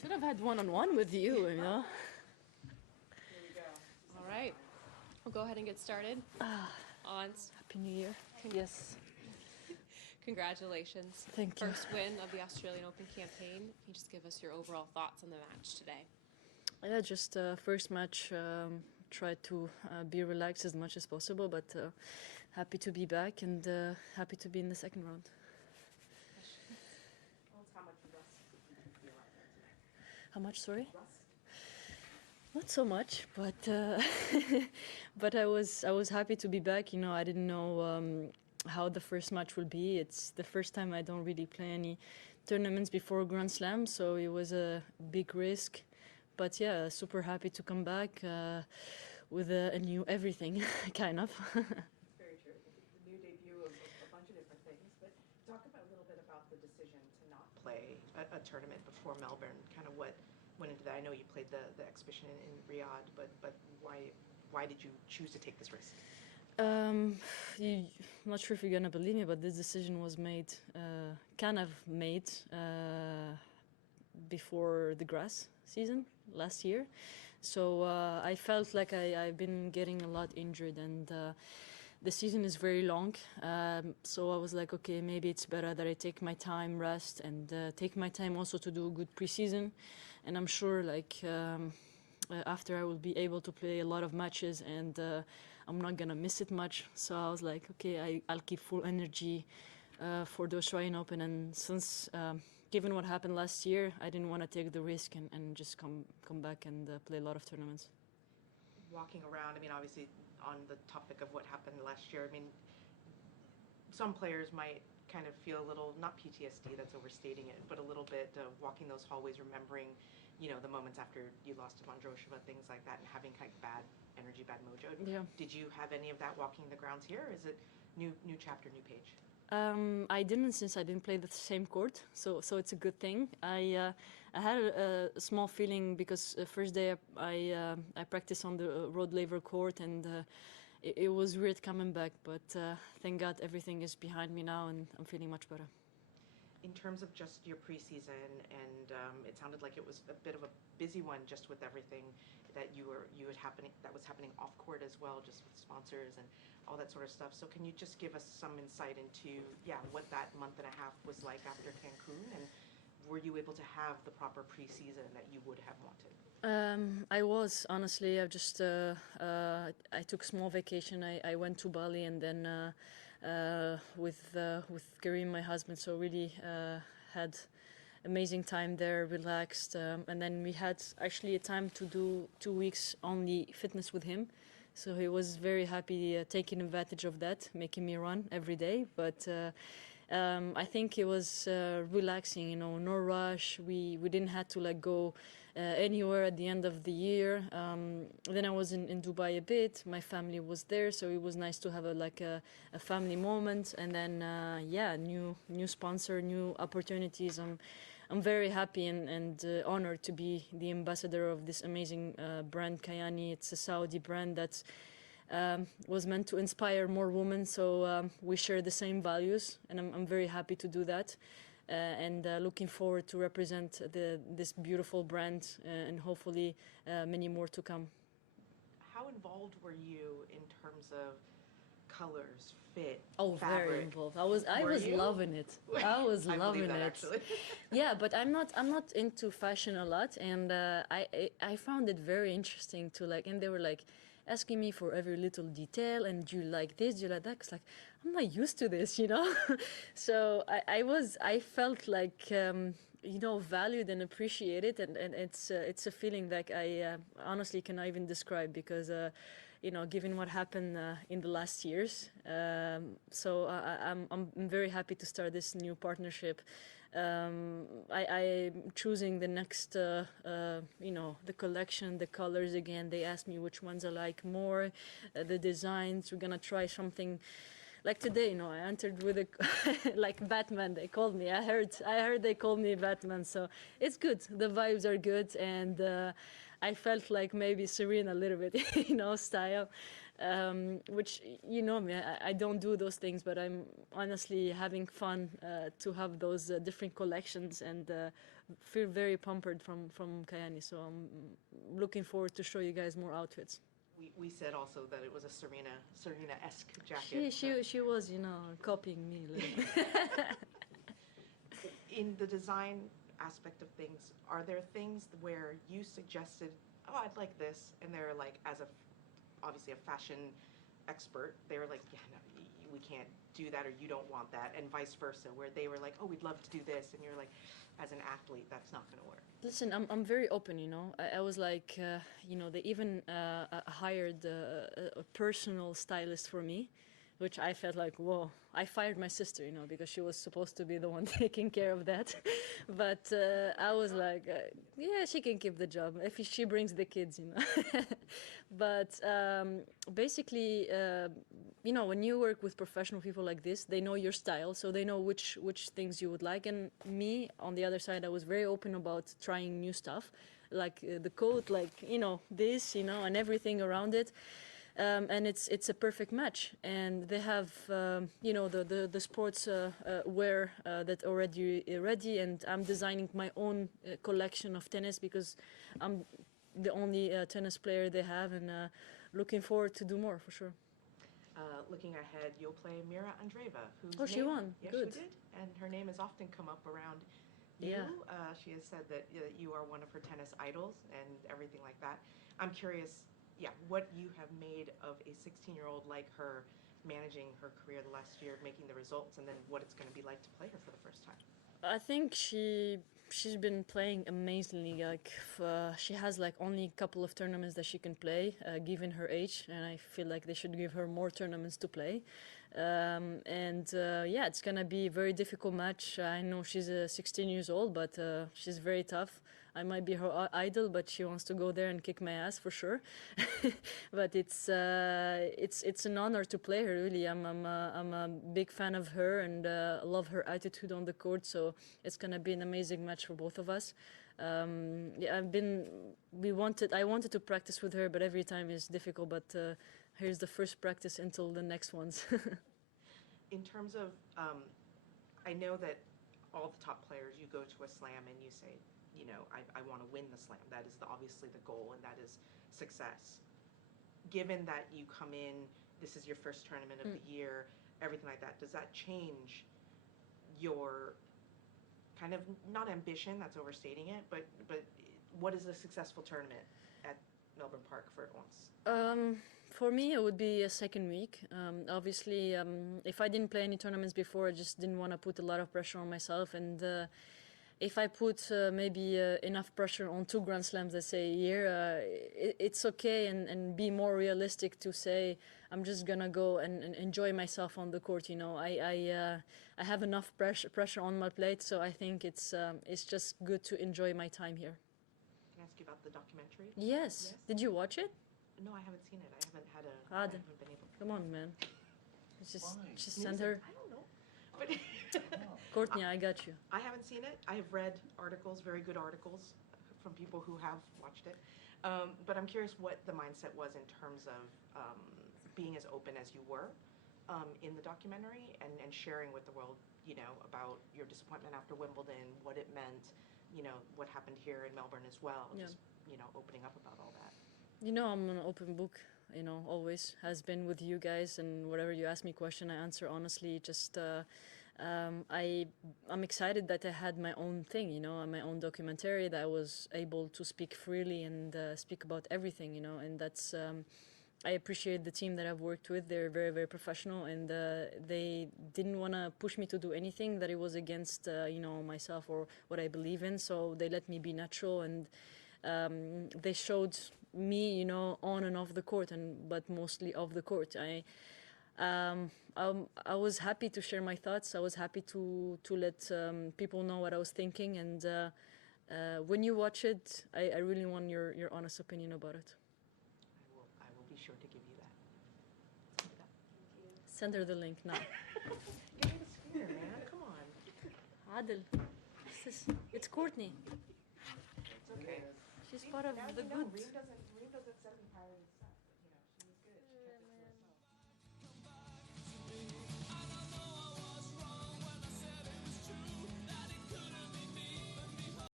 Should have had one-on-one with you, you know. Here we go. All right, we'll go ahead and get started. Ons, Happy New Year. Yes. congratulations. Thank you. First win of the Australian Open campaign. Can you just give us your overall thoughts on the match today? Yeah, just first match. Try to be relaxed as much as possible, but happy to be back and happy to be in the second round. How much rust did you feel out there today? How much? Sorry. Rust? Not so much, but but I was happy to be back. You know, I didn't know how the first match will be. It's the first time I don't really play any tournaments before Grand Slam, so it was a big risk. But yeah, super happy to come back with a new everything, kind of. Very true. The new debut of a bunch of different things. But talk about a little bit about the decision to not play a tournament before Melbourne. Kind of what went into that. I know you played the exhibition in Riyadh, but why did you choose to take this risk? I'm not sure if you're gonna believe me, but this decision was made, kind of made before the grass season last year. So I felt like I've been getting a lot injured, and the season is very long. So I was like, okay, maybe it's better that I take my time, rest, and take my time also to do a good preseason. And I'm sure, like, after I will be able to play a lot of matches, and I'm not gonna miss it much. So I was like, okay, I'll keep full energy for the Australian Open. And since given what happened last year, I didn't want to take the risk and just come back and play a lot of tournaments. Walking around, I mean, obviously on the topic of what happened last year, I mean, some players might kind of feel a little, not PTSD, that's overstating it, but a little bit walking those hallways, remembering, you know, the moments after you lost to Vondrousova, things like that, and having kind of bad energy, bad mojo. Yeah. Did you have any of that walking the grounds here? Or is it new chapter, new page? I didn't, since I didn't play the same court, so it's a good thing. I had a small feeling because first day I practiced on the road level court, and it was weird coming back, but thank God everything is behind me now, and I'm feeling much better. In terms of just your preseason, and it sounded like it was a bit of a busy one, just with everything that that was happening off court as well, just with sponsors and all that sort of stuff. So can you just give us some insight into what that month and a half was like after Cancun, and were you able to have the proper preseason that you would have wanted? I was, honestly. I just I took a small vacation. I went to Bali, and then with Karim, my husband, so really had amazing time there, relaxed, and then we had actually a time to do 2 weeks only fitness with him. So he was very happy, taking advantage of that, making me run every day. But I think it was relaxing, you know, no rush. We didn't have to like go anywhere at the end of the year. Then I was in Dubai a bit. My family was there, so it was nice to have a family moment. And then new sponsor, new opportunities. I'm very happy and honored to be the ambassador of this amazing brand, Kayani. It's a Saudi brand that was meant to inspire more women, so we share the same values, and I'm very happy to do that, and looking forward to represent this beautiful brand, and hopefully many more to come. How involved were you in terms of colors, fit, fabric? Very involved. I was loving it. I was loving it. Actually. Yeah, but I'm not into fashion a lot, and I found it very interesting to like, and they were like asking me for every little detail, and do you like this, do you like that? Cause like I'm not used to this, you know. So I felt like valued and appreciated, and it's a feeling that I honestly cannot even describe, because given what happened in the last years. So I'm very happy to start this new partnership. I'm choosing the next, the collection, the colors again. They asked me which ones I like more, the designs. We're gonna try something. Like today, I entered with a like Batman. They called me. I heard they called me Batman. So it's good. The vibes are good, and I felt like maybe Serena a little bit, style. which you know me, I don't do those things, but I'm honestly having fun to have those different collections and feel very pampered from Kayani. So I'm looking forward to show you guys more outfits. We said also that it was a Serena-esque jacket. She was, you know, copying me a little. In the design aspect of things, are there things where you suggested, oh, I'd like this, and they're like, as a obviously a fashion expert, they were like, yeah, no, we can't do that, or you don't want that, and vice versa, where they were like, oh, we'd love to do this, and you're like, as an athlete, that's not going to work. Listen, I'm very open, you know. I was like, you know, they even hired a personal stylist for me, which I felt like, whoa. I fired my sister, you know, because she was supposed to be the one taking care of that. But I was like, yeah, she can keep the job if she brings the kids, you know. But basically, you know, when you work with professional people like this, they know your style, so they know which things you would like. And me, on the other side, I was very open about trying new stuff, like the coat, like, you know, this, you know, and everything around it. And it's a perfect match, and they have you know, the sports wear that already ready, and I'm designing my own collection of tennis because I'm the only tennis player they have, and looking forward to do more for sure. Looking ahead, you'll play Mira Andreeva, whose Oh, she name, won. Yes, Good. she did, and her name has often come up around you. Yeah. She has said that you are one of her tennis idols and everything like that. I'm curious, yeah, what you have made of a 16-year-old like her, managing her career the last year, making the results, and then what it's going to be like to play her for the first time. I think she's been playing amazingly. Like she has like only a couple of tournaments that she can play, given her age, and I feel like they should give her more tournaments to play. And yeah, it's gonna be a very difficult match. I know she's 16 years old, but she's very tough. I might be her idol, but she wants to go there and kick my ass for sure. But it's an honor to play her. Really, I'm a big fan of her and love her attitude on the court. So it's gonna be an amazing match for both of us. Yeah, I wanted to practice with her, but every time is difficult. But here's the first practice until the next ones. In terms of, I know that all the top players, you go to a slam and you say, you know, I want to win the slam. That is obviously the goal, and that is success. Given that you come in, this is your first tournament of the year, everything like that, does that change your kind of, not ambition, that's overstating it, but what is a successful tournament at Melbourne Park for once? For me, it would be a second week. Obviously, if I didn't play any tournaments before, I just didn't want to put a lot of pressure on myself. And if I put maybe enough pressure on 2 Grand Slams, let's say, a year, it's okay, and be more realistic to say, I'm just going to go and enjoy myself on the court. You know, I have enough pressure on my plate, so I think it's just good to enjoy my time here. Can I ask you about the documentary? Yes. Did you watch it? No, I haven't seen it. I haven't had Ah, I haven't been able to. Come on, man. Just send Snooze her. it. I don't know. But Courtney, I got you. I haven't seen it. I have read articles, very good articles, from people who have watched it. But I'm curious what the mindset was in terms of being as open as you were in the documentary, and sharing with the world, you know, about your disappointment after Wimbledon, what it meant, you know, what happened here in Melbourne as well. Yeah. Just, you know, opening up about all that. You know, I'm an open book, you know, always has been with you guys, and whatever you ask me question, I answer honestly. Just I'm excited that I had my own thing, you know, my own documentary, that I was able to speak freely and speak about everything, you know, and that's I appreciate the team that I've worked with. They're very, very professional, and they didn't want to push me to do anything that it was against, you know, myself or what I believe in. So they let me be natural, and they showed me, you know, on and off the court, but mostly off the court. I was happy to share my thoughts. I was happy to let people know what I was thinking, and when you watch it, I really want your honest opinion about it. I will be sure to give you that. Send her the link now. Give me the screener, man. Come on. Adel, it's Courtney. It's okay. She's part of Now the you know, good. Reem doesn't send me pirates.